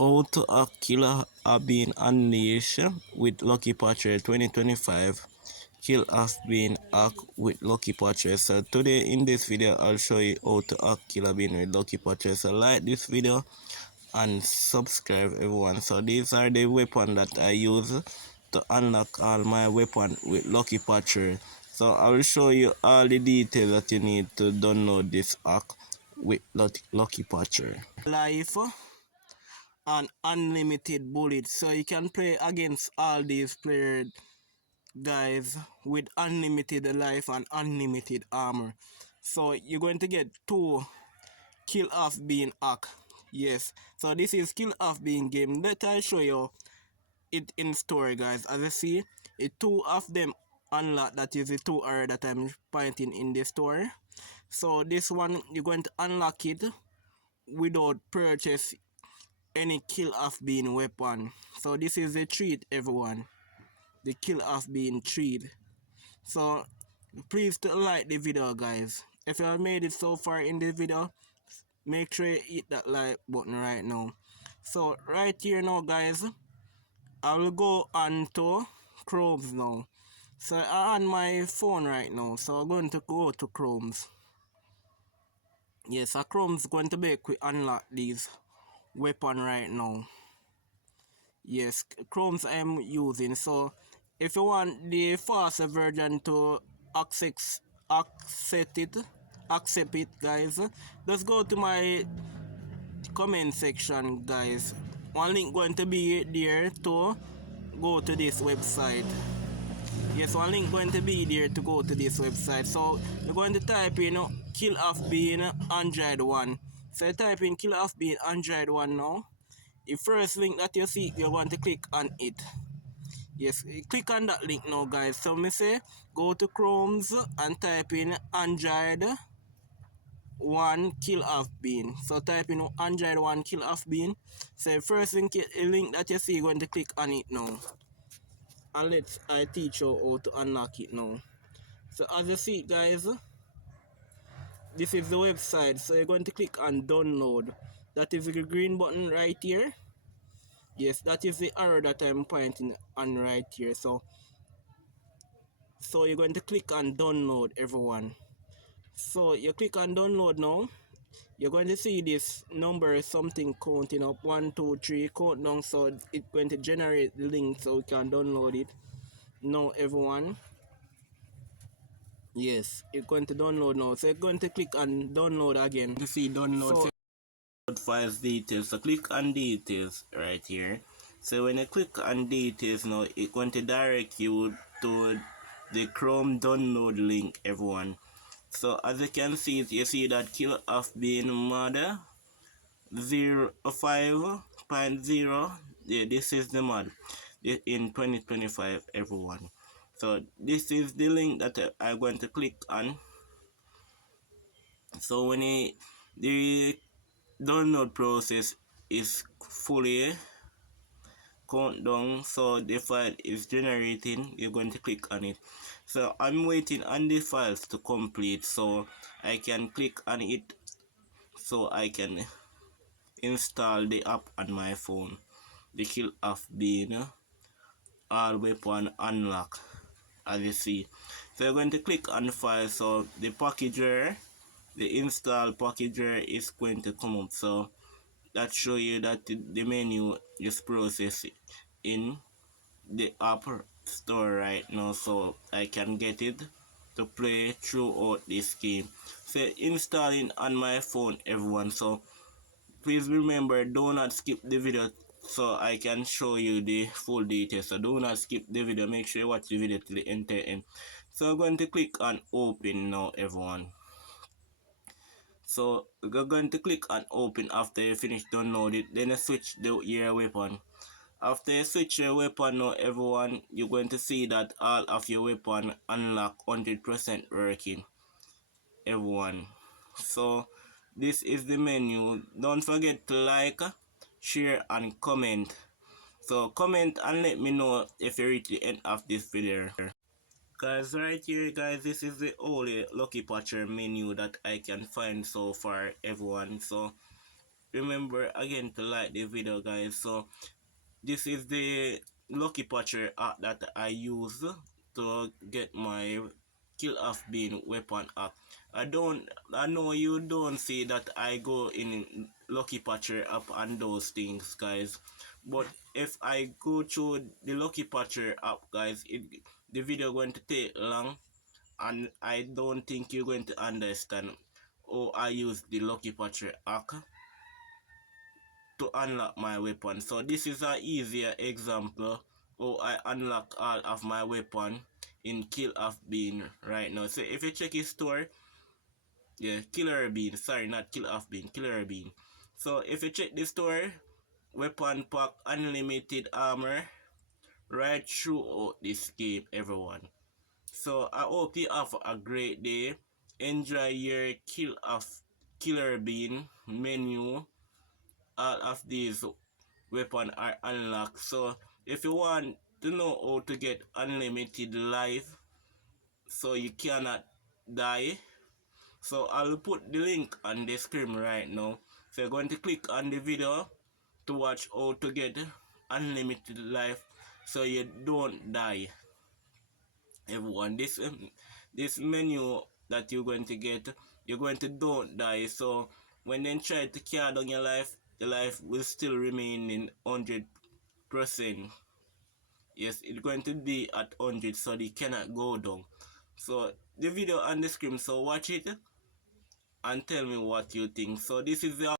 Out a killer have been unleashed with Lucky Patcher 2025. Kill have been hacked with Lucky Patcher. So today in this video I'll show you how to hack killer bean with Lucky Patcher. So like this video and subscribe everyone. So these are the weapons that I use to unlock all my weapon with Lucky Patcher. So I will show you all the details that you need to download this hack with Lucky Patcher. Life and unlimited bullets, so you can play against all these players guys with unlimited life and unlimited armor. So you're going to get two kill off being hack. Yes, so this is kill off being game. Let I show you it in story guys. As you see, two of them unlock, that is the two arrow that I'm pointing in the story. So this one you're going to unlock it without purchase any kill off being weapon. So this is the treat everyone, the kill off being treat. So please to like the video guys. If you have made it so far in the video, make sure you hit that like button right now. So right here now guys, I will go on to Chromes now. So I'm on my phone right now, so I'm going to go to Chromes. Yes, a Chrome's going to be quick unlock these weapon right now. Yes, Chromes I'm using. So if you want the faster version to accept accept it guys, just go to my comment section guys. One link going to be there to go to this website. Yes, one link going to be there to go to this website. So you're going to type in kill off being Android one. So you type in kill off being Android one now. The first link that you see, you're going to click on it. Yes, click on that link now guys. So me say go to Chrome's and type in Android one kill off bean. So type in Android one kill off bean. So first link that you see, you're going to click on it now. And let's I teach you how to unlock it now. So as you see guys, this is the website. So you're going to click on download. That is the green button right here. Yes, that is the arrow that I'm pointing on right here. So you're going to click on download everyone. So you click on download now. You're going to see this number something counting up 1 2 3 count down, so it's going to generate the link so you can download it now everyone. Yes, it's going to download now, so you're going to click on download again to see download files details. So click on details right here. So when you click on details now, it's going to direct you to the Chrome download link everyone. So as you can see, you see that kill off being mod 05.0. Yeah, this is the mod in 2025 everyone. So this is the link that I'm going to click on. So when the download process is fully countdown, so the file is generating, you're going to click on it. So I'm waiting on the files to complete so I can click on it so I can install the app on my phone, the kill off being all weapon unlock as you see. So you're going to click on the file, so the packager, the install packager is going to come up. So that show you that the menu is processed in the app store right now, so I can get it to play throughout this game. So installing on my phone everyone. So please remember, do not skip the video so I can show you the full details. So do not skip the video, make sure you watch the video till the end. So I'm going to click on open now everyone. So you're going to click on open after you finish download it, then you switch your weapon. After you switch your weapon now everyone, you're going to see that all of your weapon unlock 100% working everyone. So this is the menu. Don't forget to like, share and comment. So comment and let me know if you reach the end of this video. Guys, right here guys, this is the only Lucky Patcher menu that I can find so far everyone. So remember again to like the video, guys. So this is the Lucky Patcher app that I use to get my Kill Off Bean weapon app. I know you don't see that I go in Lucky Patcher app and those things, guys. But if I go through the Lucky Patcher app, guys, the video going to take long, and I don't think you're going to understand how I use the Lucky Patcher app to unlock my weapon. So this is an easier example how I unlock all of my weapon in Kill Off Bean right now. So if you check his store, yeah, Killer Bean, sorry, not Kill Off Bean, Killer Bean. So if you check the store, weapon pack, unlimited armor, right throughout this game, everyone. So I hope you have a great day. Enjoy your Kill Off Killer Bean menu. All of these weapon are unlocked. So if you want to know how to get unlimited life so you cannot die, so I'll put the link on the screen right now. So you're going to click on the video to watch how to get unlimited life so you don't die. Everyone, this menu that you're going to get, you're going to don't die. So when they try to carry down your life, the life will still remain in 100%. Yes, it's going to be at 100, so they cannot go down. So the video on the screen, so watch it and tell me what you think. So this is the